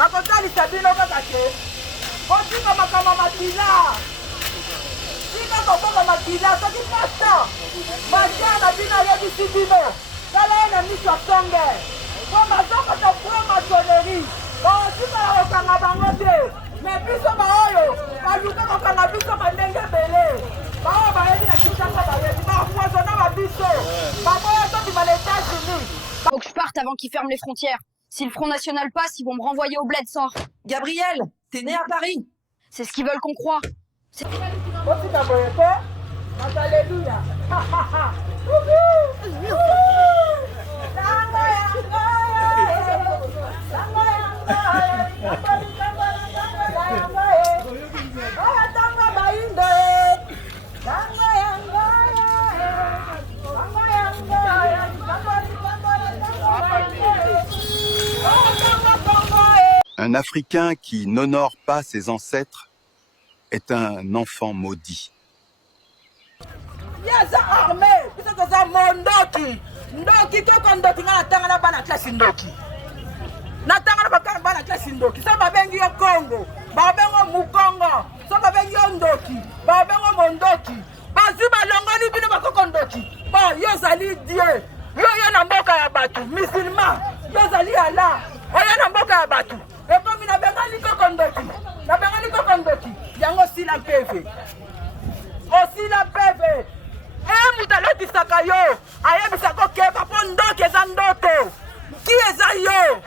nakotalisa bino kaka te kotika makama makila tika koboka makila soki pasta masia na bino ayebisi bino tala ye na miso songe po bazokota pro masonerie baotikala kokanga bango te me biso baoyo baluka kokanga biso bandenge ebele bao bayebi na kinshasa bayebi bapoisona babiso baboya tobima na États-Unis. Faut que je parte avant qu'ils ferment les frontières. Si le Front National passe, ils vont me renvoyer au bled sans... Gabriel, t'es né à Paris. C'est ce qu'ils veulent qu'on croie. Alléluia. Un Africain qui n'honore pas ses ancêtres est un enfant maudit. Yaza armé, c'est que ça mondoki. Ndoki koko ndoki nga natanga na bana classe ndoki. Natanga na bana classe ndoki. Ça va bengi yo Congo, ba bengo Mukongo. Ça va bengi yo ndoki, ba bengo mondoki. Bazi balongoli bino bakoko ndoki. Bon, yo zali Dieu. Yo na mboka ya batu, musulman. Yo zali Allah. Oyo na mboka ya batu. Et comme il a bengali koko ndoki. Na bengali koko ndoki. Yango si la PV. Aussi la PV. Mutalotisaka yo ayebisaka okeba mpo ndoki eza ndoto ki eza yo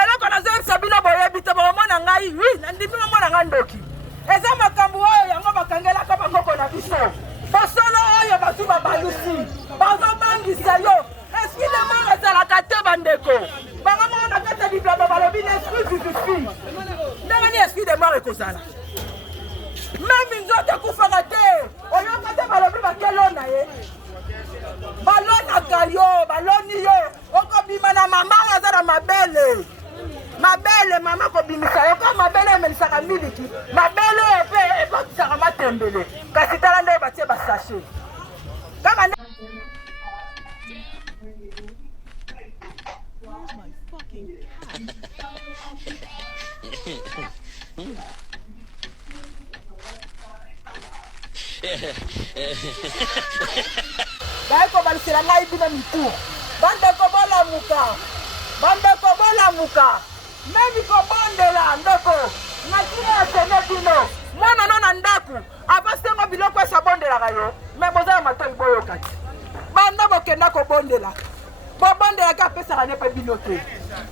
eloko nazoyebisa bino boyebi te bomona ngai wi nandimi momona ngai ndoki eza makambo oyo yango bakangelaka bakoko na biso bosolo oyo bazu babalusi bazobangisa yo eski demore ezalaka te bandeko bango moko na kati ya biblama balobi l'esprit vivifie ndenge ni esprit de mort ekozala meme nzoto ekufaka te oyoka te balobi bakelona ye balonaka yo baloni yo okobima na mama oyo aza na mabele mabele mama kobimisa yo ka mabele emelisaka miliki mabele oyo mpe ebakisaka matembele kasi tala nde batie basashe kaka baeko balisela ngai bino mitu bandeko bolamuka memi kobondela ndeko nakili ya sene bino mwana no na ndaku abasengo biloko esa bondelaka yo me boza ya matoi boyoka te banda bokenda kobondela bobondelaka apesaka ne mpe bino te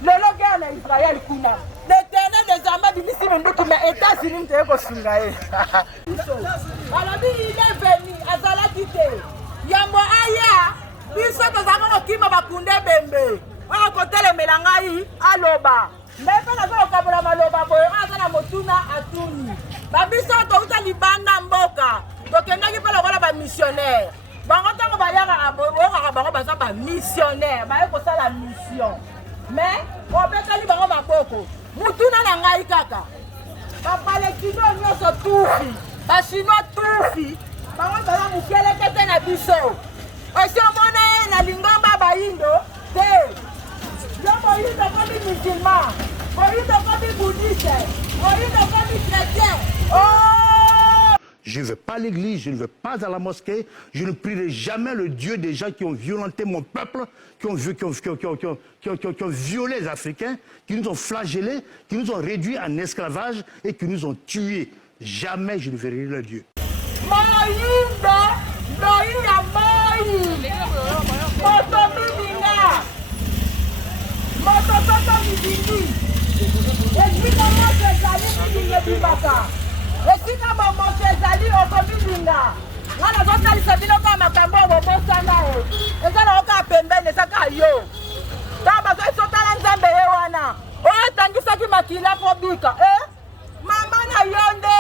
lelo gere na Israel kuna l'Éternel des armées bimisi minduku me États-Unis nteye kosunga ye alobi ile veni azalaki te yambo aya biso tozalaka kokima bakunde bembe oyo kotelemela ngai aloba me mpe naza kokabola maloba boye oyo aza na motuna atuni babiso touta libanda mboka tokendaki mpe lokola bamissionnaire bango ntango bayaka oyokaka bango baza bamissionnaire baye kosala mission me obetali bango maboko mutuna na ngai kaka bapalestino nyonso tufi bachinois tufi bango baza mokeleke te na biso osi omona ye na lingomba bayindo te yo moyindo komi musulman moyindo komi bouddhiste moyindo komi chrétien. Je ne vais pas à l'église, je ne vais pas à la mosquée, je ne prierai jamais le Dieu des gens qui ont violenté mon peuple, qui ont violé les Africains, qui nous ont flagellés, qui nous ont réduits en esclavage et qui nous ont tués. Jamais je ne verrai leur Dieu. esika bomoto ezali okomilinga nga nazotalisa bino kaka makambo oyo bobosana e eza na oka pembeni ezaka yo kaka bazoesotala nzambe ye wana oyo etangisaki makila kobika mama na yo nde.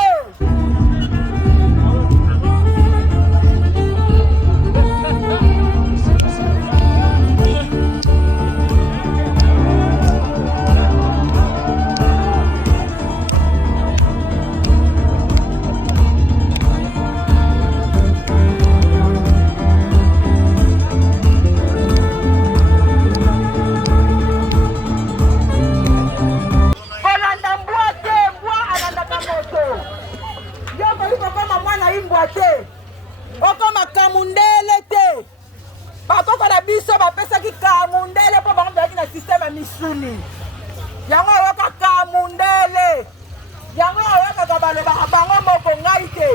balobaka bango moko ngai te.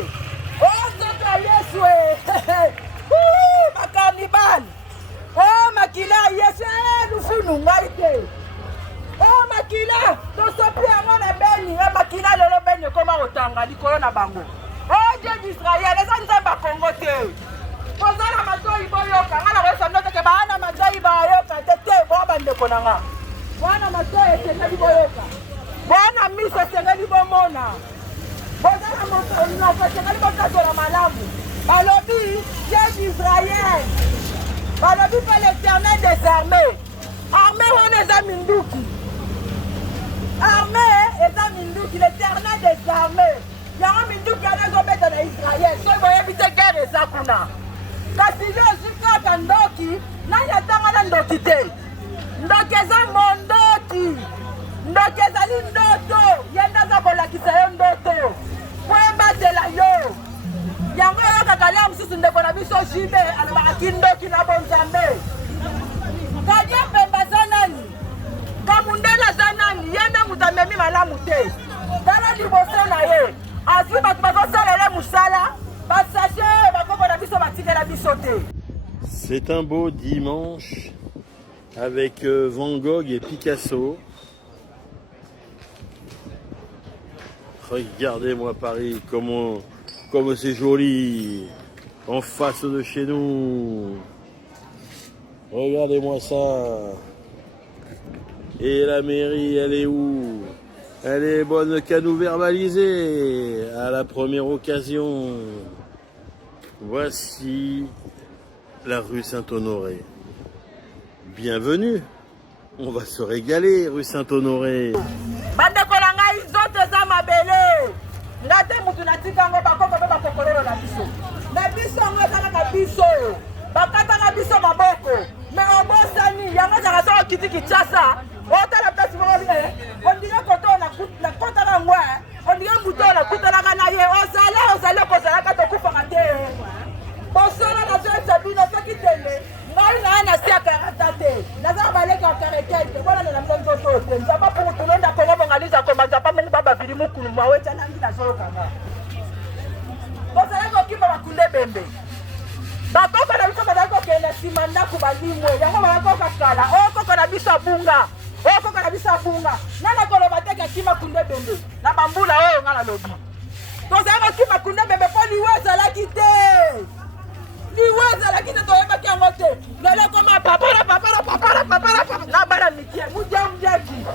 Oh nzoto ya Yesu makanibali. Oh makila ya Yesu lufunu ngai te. Oh makila tosopi yango na beni. Makila lelo beni ekoma kotanga likolo na bango. Oh Dieu d'Israël eza nzambe ya Kongo te. Kozala matoi boyoka nga na koyesa ndoto ke bana matoi bayoka te te boa bandeko na nga. Bwana matoi esengeli boyoka. Bwana miso esengeli bomona. Bozala monoko esengeli botatola malamu. Balobi Dieu d'Israël. Balobi pa l'Éternel des armées. Armée wana eza minduki. Armée eza minduki, l'Éternel des armées. Yango minduki wana ezobeta na Israël. Soki boyebi te guerre eza kuna. Kasi leo kaka ndoki nani atanga na ndoki te. Ndoki eza mondoki. Ndoki ezali ndoto. Yenda aza kolakisa yo ndoto po ebatela yo. Yango yoyokaka lea mosusu ndeko na biso jibe alobaka kindoki na bonzambe. Kadie Mpemba aza nani? Kamundela aza nani? Ye nde moto amemi malamu te. Tala liboso na ye azwi bato bakosalela mosala. C'est un beau dimanche avec Van Gogh et Picasso. Regardez-moi Paris, comme c'est joli, en face de chez nous. Regardez-moi ça. Et la mairie, elle est où? Elle est bonne qu'à nous verbaliser à la première occasion. Voici la rue Saint-Honoré. Bienvenue. On va se régaler, rue Saint-Honoré. Bandeko na ngai nzoto eza mabele. Ngate mutu natika ngo bakoko pe bakokolelo na biso. Na biso ngo ezalaka biso. Bakataka biso maboko. Me obosani yango ezalaka soko kiti Kinshasa. Otala place moko bien. On dirait koto na kota na ngwa. On dirait mutu na kutalaka na ye. Ozale kozalaka tokufaka te. Bosala na zoetsa bino soki tele. Ngai na ana sia karata te. Naza baleka karete te. Bona na mtonzo te. Nzapa pour tulonda Kongo bongaliza koma nzapa mungu baba vili mukulu maweta na ngi na zoloka nga. Bosala ko kiba bakunde bembe. Bakoko na biso badako kena simanda kubalimwe. Yango bakoko kala. O koko na biso bunga. O koko na biso bunga. Nana koloba te ka kima kunde bembe. Na bambula oyo ngala lobi. Bosala ko kima kunde bembe po liweza la kite. Liweza la kite toyeba ki yango te. Lelo koma papara na bala mikie mujamjaki.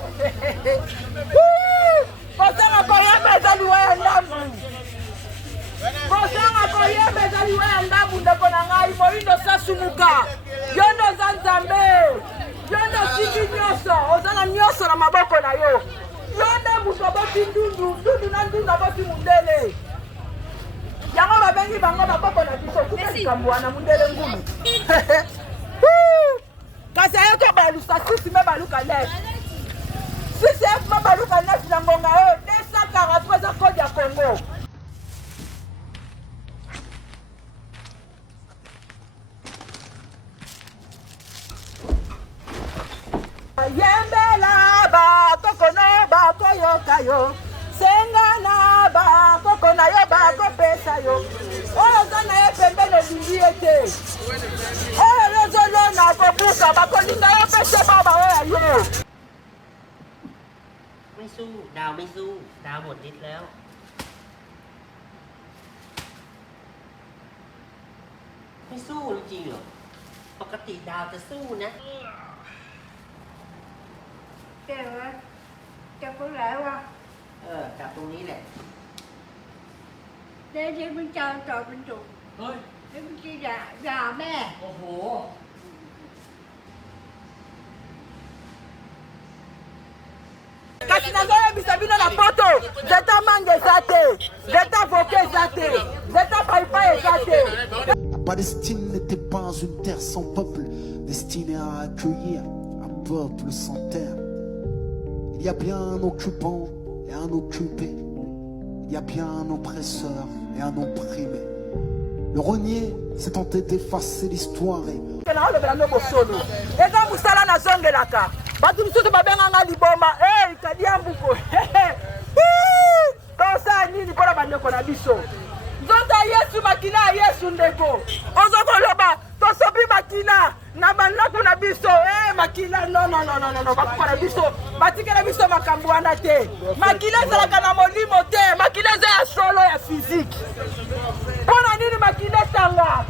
Bosala ko yeba za liweza ndamu. Bosala ko yeba za liweza ndamu ndako na ngai moindo sasumuka. Yondo za nzambe. Yondo siki nyoso, ozana nyoso na maboko na yo. Yondo muto boti ndundu na ndundu boti mundele. Yango babengi bango maboko na biso kukamwa na mundele ngulu. Kasi ayoko balusa sisi me baluka net. Sisi me baluka net na ngonga oyo 243 za kodi ya Congo. Yembela ba kokono ba koyoka yo. Sengana ba kokona yo ba kopesa yo. Oyo zana ye pembele lingi ete. Oyo lozolo na kobuka ba kolinga yo pese baba oyo yo. ไม่สู้ดาวไม่สู้ดาวหมดฤทธิ์แล้วไม่สู้จริงๆเหรอปกติดาวจะสู้นะ จะไปไหนวะ กลับตรงนี้แหละ เดี๋ยวมันจะต่อเป็นจุก เฮ้ย เดี๋ยวมันจะด่าแม่ โอ้โห Kasi nazoyebisa bino na poto. Zeta mange eza te. Zeta voke eza te. Zeta paipai eza te. La Palestine n'était pas une terre sans peuple, destinée à accueillir un peuple sans terre. Il y a bien un occupant et un occupé. Il y a bien un oppresseur et un opprimé. Le renier, c'est tenter d'effacer l'histoire et... Eza musala na zongelaka. Batu misusu babenganga liboma. Kadia mbuko. Tosa nini ndeko ozokoloba tosopi makila na bandako na biso makila non bakoko na biso batikela biso makambo wana te makila ezalaka na molimo te makila eza ya solo ya physique mpona nini makila etanga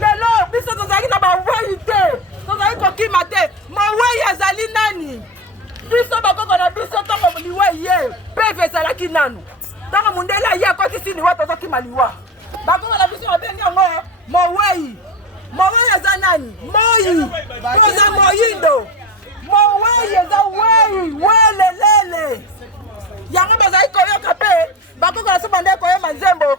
lelo biso tozalaki na bawei te tozalaki kokima te mawei azali nani biso bakoko na biso ntango liwei ye peve ezalaki nanu ntango mundele ye akotisi liwa tozokima liwa bakoko na biso babengi yango mowei eza nani moi toza moyindo mowei eza wei welelele yango bazali koyoka mpe bakoko na so bande koyemba nzembo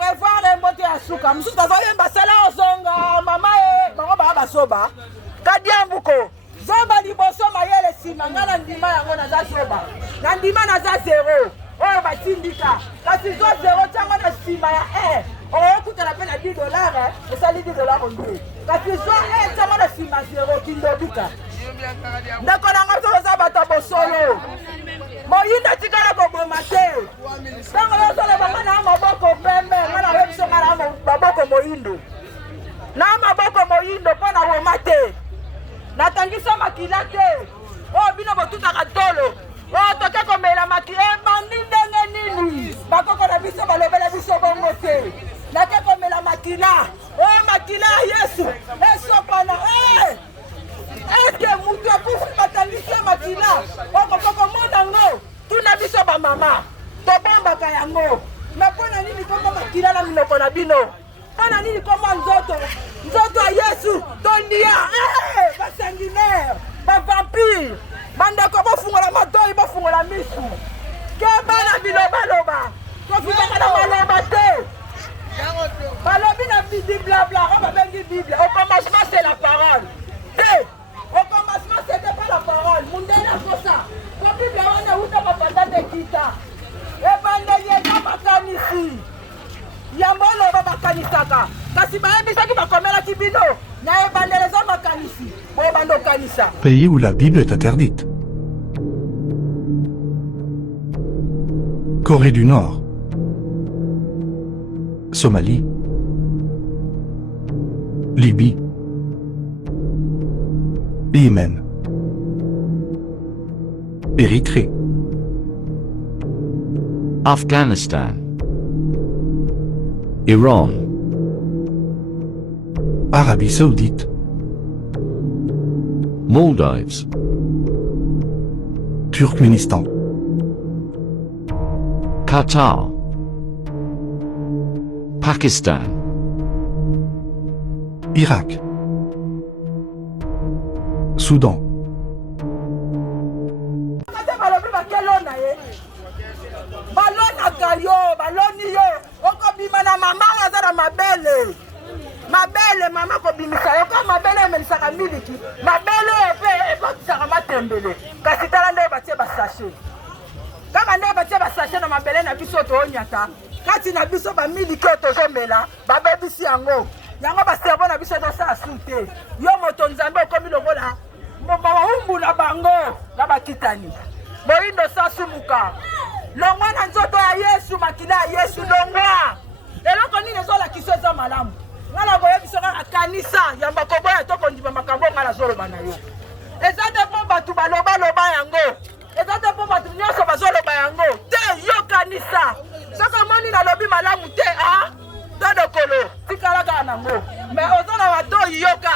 revoir mbote ya suka mosusu azoyemba sala ozonga mama bango baa basoba kadiambuko zoba liboso mayele nsima nga na ndima yango naza zoba na ndima naza zero oyo batindika kasi zo zero ntango na nsima ya okutana mpe na $10 esali $10 ondie kasi zo ntango na nsima zero kindobika ndeko nango toza bato bosolo moyindo tikala koboma te ntango yozoloba nga na maboko pembe nga na webiso nga na maboko moyindo na maboko moyindo mpo na woma te natangisa makila te oyo bino botutaka tolo oyo toke komela makila ebandi ndenge nini bakoko na biso balobela biso bongo te nake komela makila oyo makila ya yesu esopana eke mutu akufi batangisi ya makila okokomona ngo tuna biso bamama tobombaka yango na mpona nini koma makila na minoko na bino mpona nini koma nzoto ya yesu tondia basanguinaire bavampire bandeko bofungola matoi bofungola misu kebana bilobaloba tofutaka na maloba te balobi na bidi blabla o babengi bible au commencement c'est la parole te au commencement c'était pas la parole mundele akosa ko bible wana uta bapanda te kita ebandeli eza makanisi yambo oloba bakanisaka kasi bayebisaki bakomelaki bino na ebandeli eza makanisi boyebanda okanisa. Pays où la Bible est interdite. Corée du Nord, Somalie, Libye, Yémen, Érythrée, Afghanistan, Iran, Arabie Saoudite, Maldives, Turkménistan, Qatar, Pakistan, Irak, Soudan, baloni yo okobima na mama aza na mabele mama kobimisa yo ko mabele emelisaka miliki mabele epe ebatisaka matembele kasi tala nde batie basashe kaka nde batie basashe na mabele na biso toonyata kati na biso bamiliki oyo tozomela babebisi yango baservo na biso ezosala su te yo moto nzambe okomi lokola bawumbu na bango na bakitani moyindo sasumuka longwa na nzoto ya yesu makila ya yesu longwa eloko nini ezolakisa eza malamu nga na koyebisa kaka kanisa yamba koboya tokondima makambo nga nazoloba na yo eza te mpo bato balobaloba yango eza te mpo bato nyonso bazoloba yango te yo kanisa soki omoni nalobi malamu te todokolo tikala kaka nango me oza na matoi yoka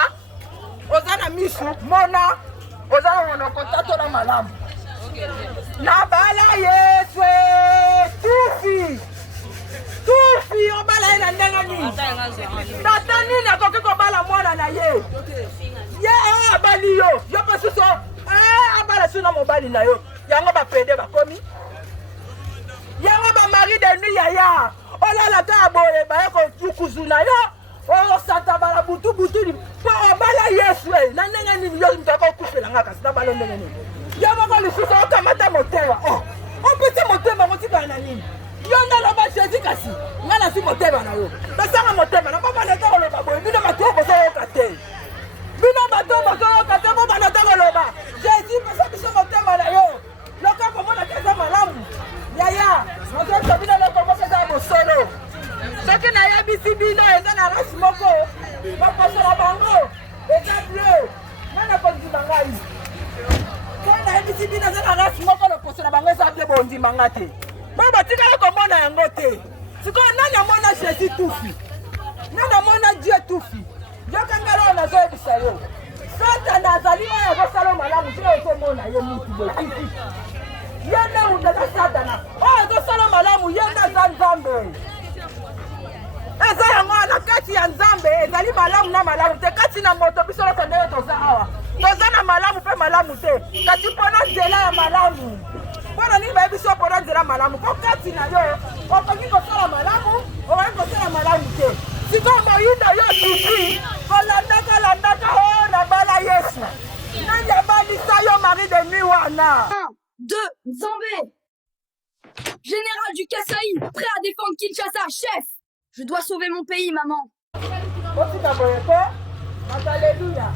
oza na misu mona oza na monoko tatola malamu na bala yesu tufi obala ye na ndenge nini tata nini akoki kobala mwana na ye abali yo mpe susu abala su na mobali na yo yango bapede bakomi yango bamari de nuit yaya olalaka ya boye baye kokuzuna yo osanta bala butubutu mpo obala yesu na ndenge nini yo mutaka okufelanga kasi na bala ndenge nini yo moko lisusu okamata motema opesi motema motikala na nini yo ndaloba jésus kasi nga nasi motema na yo tosanga motema na babanata koloba boye bino bato bozoyoka te bino bato bozoyoka te bo banata koloba jésus pesa biso motema na yo loka komona keza malamu yaya mozoyoka bino loko moko eza bosolo soki nayebisi nayebisi bino eza na race moko bakosala bango eza bleu nana kondima ngai so nayebisi bino eza na race moko loposo na bango eza bleu bondimanga te bo batikala komona yango te sikoyo nani amona Jésus tufi nani amona Dieu tufi yokangala oyo nazoyebisa yo Satana azali oyo azosala malamu te ozomona ye mutu botiki ye nde mutu eza Satana oyo azosala malamu ye nde aza Nzambe eza yango na kati ya Nzambe ezali malamu na malamu te kati na moto biso nyonso ndenge toza awa toza na malamu mpe malamu te kasi mpona nzela ya malamu mpona nini bayebiso mpona nzela malamu po kati na yo okoki kosala malamu okoki kosala malamu te sikoyo moyindo yo tuki kolandaka oyo na bala Yesu nani abalisa yo mari de nuit wana 1, 2, Nzambe. Général du Kasaï, prêt à défendre Kinshasa, chef. Je dois sauver mon pays, maman. Alléluia.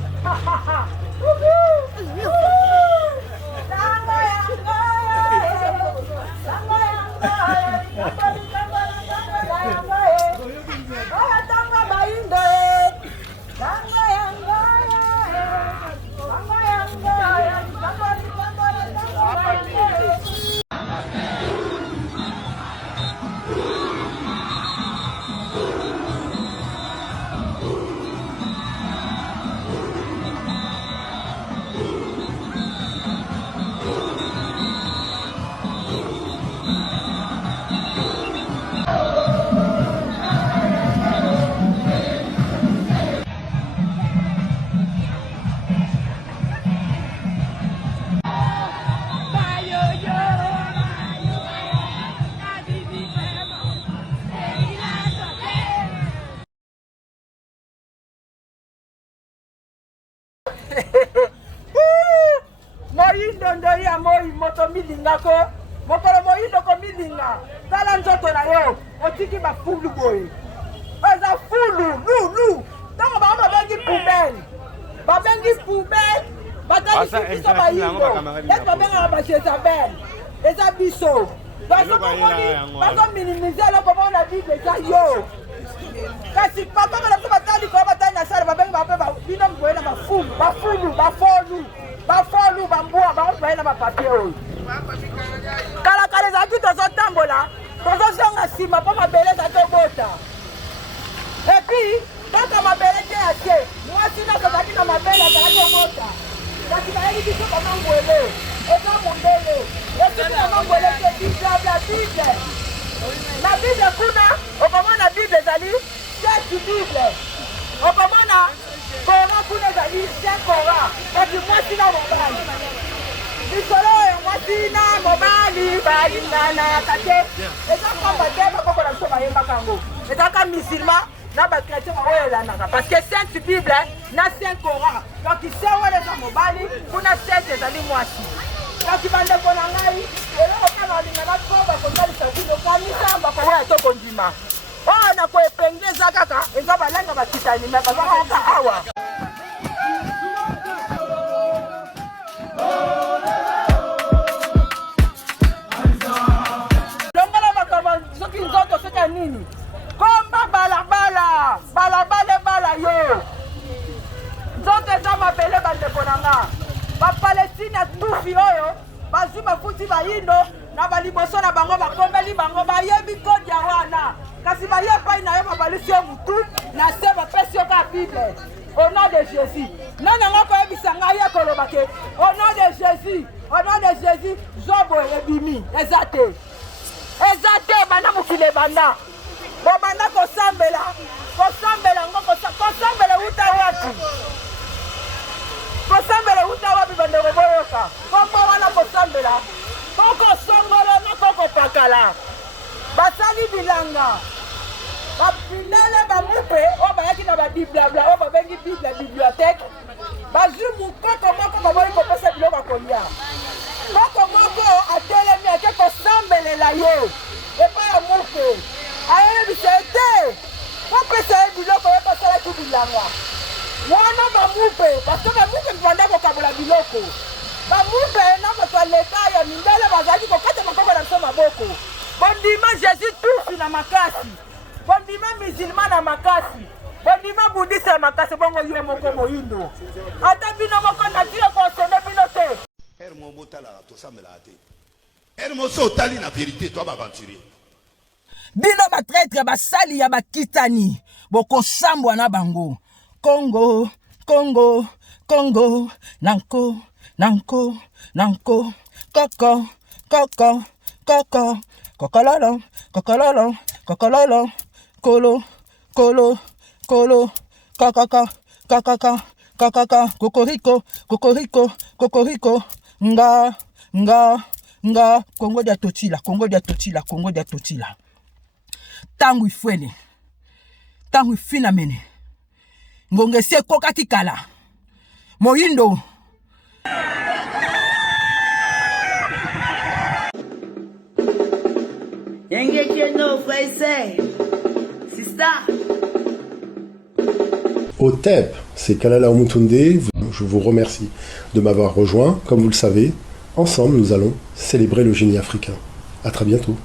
Moyindo ndo ya moi moto milinga ko mokolo moyindo ko milinga tala nzoto na yo otiki ba fulu boy eza fulu lu tango ba babengi poubelle batali biso bayindo esi babengaka ba Jezabel eza biso bazominimize eloko moko na bible eza yo kasi bakanga na biso batali koyo batali na sale babengaka mpe bino boye na bafolu bambwa bango baye na bapapie oyo kalakala ezalaki tozotambola tozozonga nsima mpo mabele ezalaki obota epui kaka mabele te ya te mwasi nyonso azalaki na mabele azalaki obota kasi bayeli biso bamangwele eza mondele esiki na mangwele te biblabla bible na bible kuna okomona bible ezali tetu bible okomona kora kuna ezali se kora kasi mwasi na mobali likolo oyo mwasi na mobali balinganaka te eza pamba te bakoko na biso bayembaka yango ezalaka musulman na bakretien oyo elandaka parce que sainte bible na saint coran donc se wana eza mobali kuna sainte ezali mwasi kasi bandeko na ngai eloko mpe balingana po bakosalisa bino kamisa bakoboya to kondima oyo na koepengle eza kaka eza balenga bakitani me bazakaka awa longola makambo soki nzoto soki ya nini komba balabala ebala yo nzoto eza mabele bandeko na nga bapalestine atufi oyo bazwi bafuti bayindo na baliboso na bango bakombeli bango bayebi kodi ya wana kasi baye epai na yo babalisi yo mutu na se bapesi yo kaka bible au nom de Jésus nani yango koyebisa ngai ye koloba ke au nom de Jésus zobo ebimi eza te banda mokili ebanda bobanda kosambela ngo kosambela uta wapi bandeko boyoka kombo wana kosambela kokosongolo na kokopakala basali bilanga bapindele bamupe oyo bayaki na babiblabla oyo babengi bible bibliothèque bazwi mokoko moko baboyi kopesa biloko ya kolia koko moko atelemi ake kosambelela ye epai ya mupe ayebisa ete kopesa ye biloko ye basalaki bilanga wana bamupe parce bamupe banda kokabola biloko bamupe na moto aleka ya mindele bazalaki kokata makoko na biso maboko bondima Jésus tufi na makasi bondima musulman na makasi bondima budiste na makasi bongo yo moko moyindo ata bino moko na tire konsene bino te bino batraître basali ya bakitani bokosambwa na bango Congo Congo Congo nanko nanko nanko koko koko koko kokololo kokololo kokololo kolo kolo kolo kakaka kakaka kakaka kokoriko kokoriko kokoriko nga nga nga Congo dia totila Congo dia totila Congo dia totila tangu ifwele tangu ifina mene ngonge sie koka kikala moyindo OTEP, c'est Kalala Omutunde. Je vous remercie de m'avoir rejoint. Comme vous le savez, ensemble, nous allons célébrer le génie africain. À très bientôt.